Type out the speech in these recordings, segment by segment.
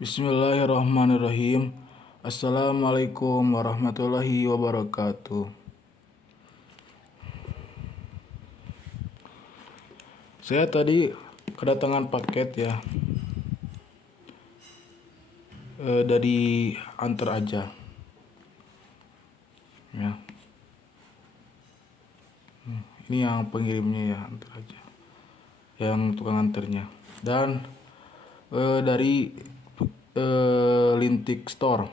Bismillahirrahmanirrahim. Assalamualaikum warahmatullahi wabarakatuh. Saya tadi kedatangan paket ya, dari Antar Aja. Ya, ini yang pengirimnya ya, Antar Aja. Yang tukang anternya. Dan dari Lintik Store.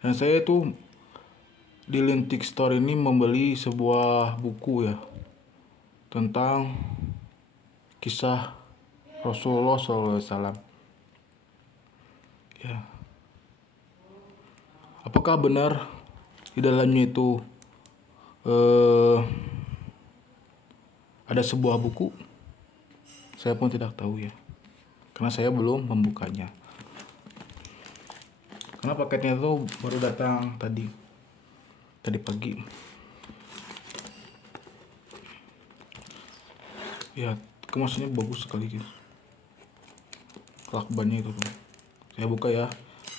Dan saya tuh di Lintik Store ini membeli sebuah buku ya tentang kisah Rasulullah SAW. Ya, apakah benar di dalamnya itu ada sebuah buku? Saya pun tidak tahu ya, karena saya belum membukanya. Karena paketnya itu baru datang tadi pagi. Ya, kemasannya bagus sekali guys. Lakbannya itu tuh. Saya buka ya.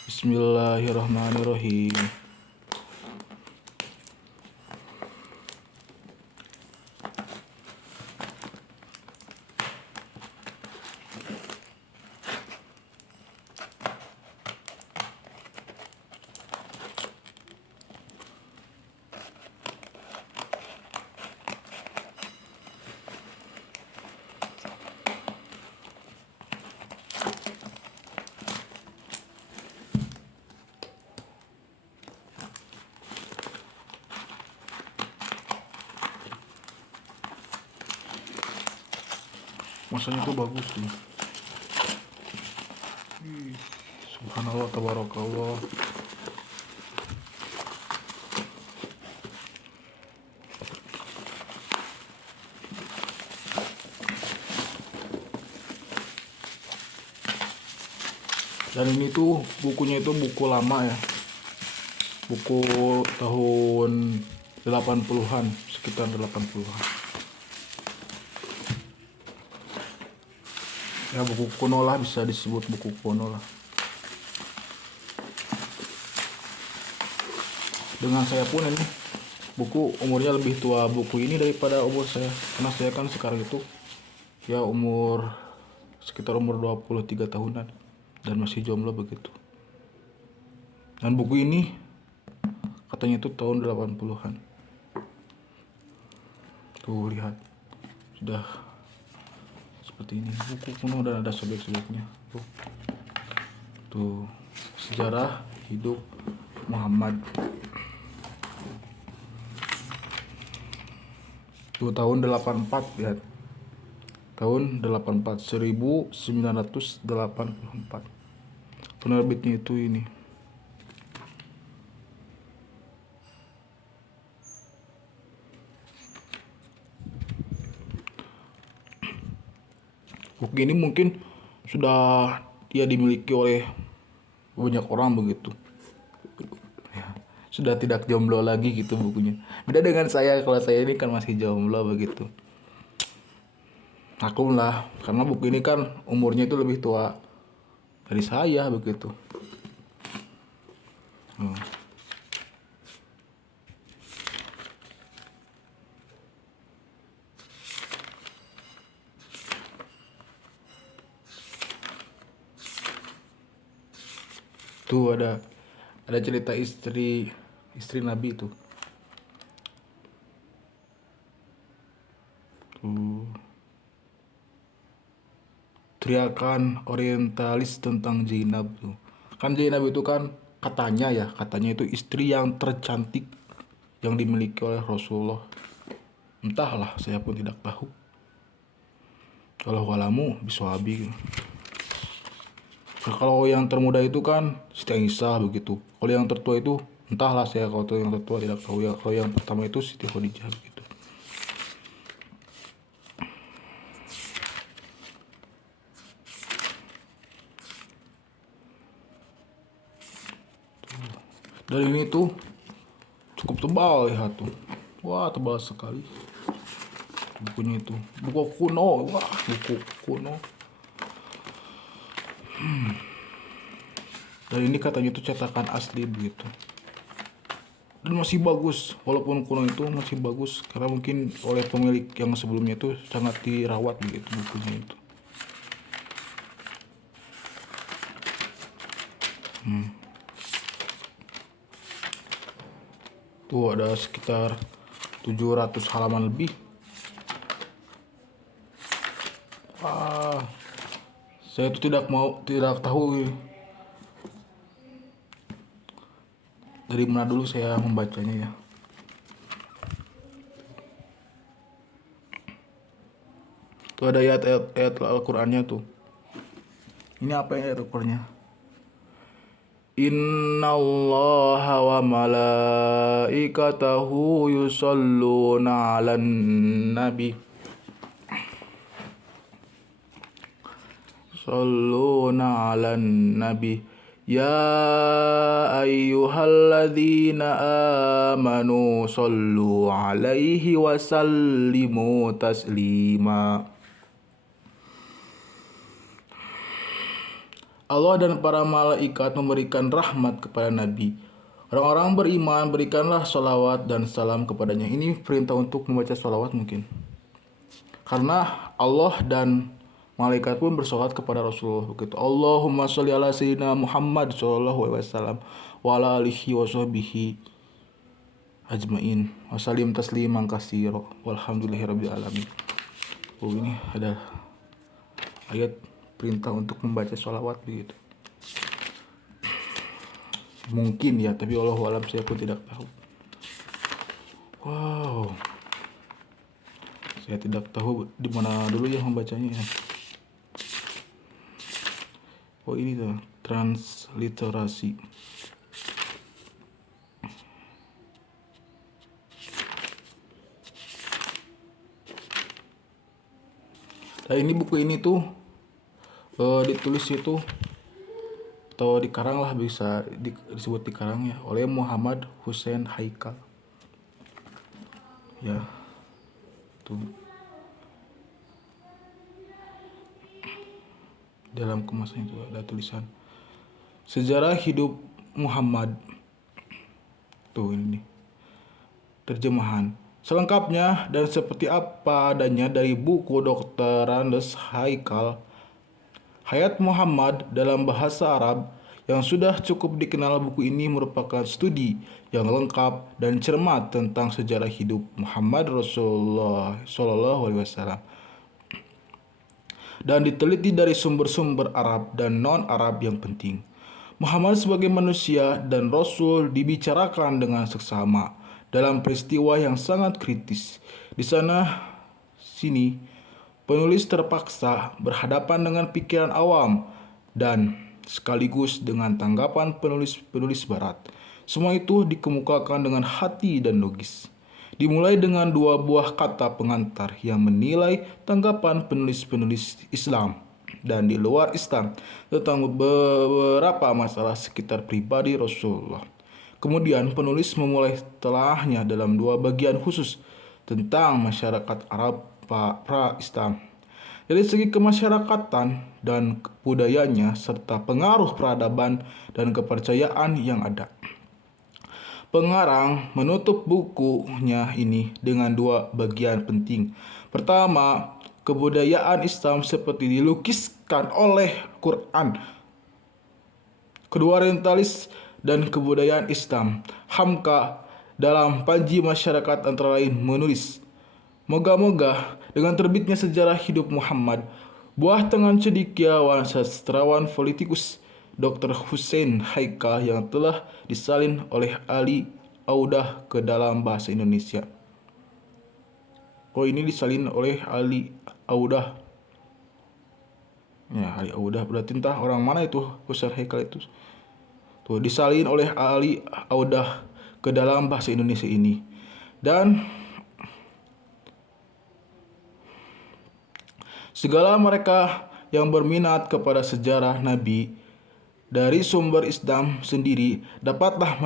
Bismillahirrahmanirrahim. Masanya tuh bagus tuh. Subhanallah, tabarakallah. Dan ini tuh bukunya itu buku lama ya. Buku tahun 80-an, sekitar 80-an. Ya, buku kuno lah, bisa disebut buku kuno lah. Dengan saya pun ini buku umurnya lebih tua buku ini daripada umur saya. Karena saya kan sekarang itu ya sekitar umur 23 tahunan dan masih jomblo begitu. Dan buku ini katanya itu tahun 80-an. Tuh lihat, sudah seperti ini, buku kuno dan ada sobek-sobeknya. Tuh sejarah hidup Muhammad. Tuh tahun 84, lihat. Tahun 84, 1984. Penerbitnya itu ini. Buku ini mungkin sudah dimiliki oleh banyak orang begitu. Ya, sudah tidak jomblo lagi gitu bukunya. Beda dengan saya, kalau saya ini kan masih jomblo begitu. Maklum lah, karena buku ini kan umurnya itu lebih tua dari saya begitu. Tuh ada cerita istri Nabi itu. Tuh. Teriakan orientalis tentang Zainab tuh. Kan Zainab itu kan katanya itu istri yang tercantik yang dimiliki oleh Rasulullah. Entahlah, saya pun tidak tahu. Kalau walamu biswabi. Kalau yang termuda itu kan Siti Aisyah begitu. Kalau yang tertua itu entahlah, saya kalau yang tertua tidak tahu ya. Kalau yang pertama itu Siti Khadijah begitu. Dan ini tuh cukup tebal ya tuh. Wah, tebal sekali bukunya itu. Buku kuno, wah buku kuno. Dan ini katanya itu cetakan asli begitu. Dan masih bagus, walaupun kuno itu masih bagus karena mungkin oleh pemilik yang sebelumnya itu sangat dirawat begitu bukunya itu. Tuh ada sekitar 700 halaman lebih. Saya itu tidak tahu dari mana dulu saya membacanya ya. Tuh ada ayat Al-Qur'annya tuh. Ini apa ya ayat Al-Qur'annya? Innallaha wa malaikatahu yusholluna 'alan nabi. Shalluna 'alan nabi. Ya ayyuhalladzina amanu sallu 'alaihi wa sallimu taslima. Allah dan para malaikat memberikan rahmat kepada Nabi. Orang-orang beriman berikanlah sholawat dan salam kepadanya. Ini perintah untuk membaca sholawat mungkin. Karena Allah dan malaikat pun bersolawat kepada Rasulullah begitu. Allahumma sholli ala sayyidina Muhammad sallallahu alaihi wasallam wa ala alihi wa sahbihi ajmain. Wa sallim tasliman katsira. Walhamdulillahirabbil alamin. Oh, ini ada ayat perintah untuk membaca sholawat begitu. Mungkin ya, tapi wallahu alam saya pun tidak tahu. Wow. Saya tidak tahu di mana dulu yang membacanya ya. Oh, ini tuh transliterasi. Nah, ini buku ini tuh ditulis itu atau dikarang lah, bisa disebut dikarang ya, oleh Muhammad Hussein Haikal. Ya, tuh dalam kemasan itu ada tulisan sejarah hidup Muhammad. Tuh ini terjemahan selengkapnya dan seperti apa adanya dari buku Dr. Andes Haikal, Hayat Muhammad dalam bahasa Arab, yang sudah cukup dikenal. Buku ini merupakan studi yang lengkap dan cermat tentang sejarah hidup Muhammad Rasulullah Sallallahu Alaihi Wasallam dan diteliti dari sumber-sumber Arab dan non-Arab yang penting. Muhammad sebagai manusia dan Rasul dibicarakan dengan seksama dalam peristiwa yang sangat kritis. Di sana sini penulis terpaksa berhadapan dengan pikiran awam dan sekaligus dengan tanggapan penulis barat. Semua itu dikemukakan dengan hati dan logis. Dimulai dengan dua buah kata pengantar yang menilai tanggapan penulis-penulis Islam dan di luar Islam tentang beberapa masalah sekitar pribadi Rasulullah. Kemudian penulis memulai telahnya dalam dua bagian khusus tentang masyarakat Arab pra-Islam, dari segi kemasyarakatan dan budayanya serta pengaruh peradaban dan kepercayaan yang ada. Pengarang menutup bukunya ini dengan dua bagian penting. Pertama, kebudayaan Islam seperti dilukiskan oleh Quran. Kedua, orientalis dan kebudayaan Islam. Hamka dalam Panji Masyarakat antara lain menulis, moga-moga dengan terbitnya sejarah hidup Muhammad, buah tangan cendekiawan sastrawan politikus Dr. Hussein Haikal yang telah disalin oleh Ali Audah ke dalam bahasa Indonesia. Oh, ini disalin oleh Ali Audah. Ya, Ali Audah berarti entah orang mana itu Hussein Haikal itu. Tuh, disalin oleh Ali Audah ke dalam bahasa Indonesia ini. Dan segala mereka yang berminat kepada sejarah Nabi dari sumber Islam sendiri dapatlah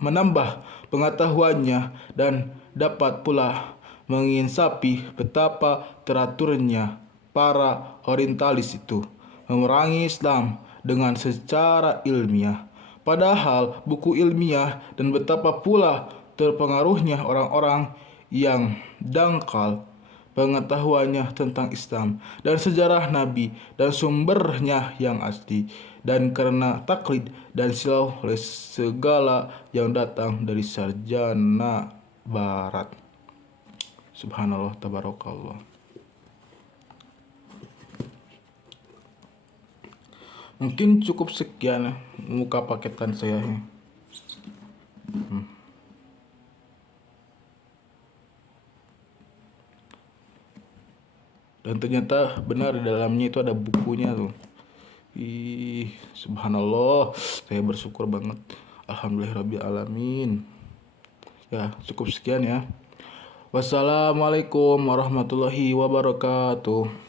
menambah pengetahuannya dan dapat pula menginsapi betapa teraturnya para orientalis itu memerangi Islam dengan secara ilmiah. Padahal buku ilmiah dan betapa pula terpengaruhnya orang-orang yang dangkal pengetahuannya tentang Islam dan sejarah Nabi dan sumbernya yang asli, dan karena taklid dan silau oleh segala yang datang dari sarjana barat. Subhanallah, tabarakallah. Mungkin cukup sekian muka paketan saya. Dan ternyata benar di dalamnya itu ada bukunya tuh. Subhanallah, saya bersyukur banget. Alhamdulillahirabbil alamin. Ya, cukup sekian ya. Wassalamualaikum warahmatullahi wabarakatuh.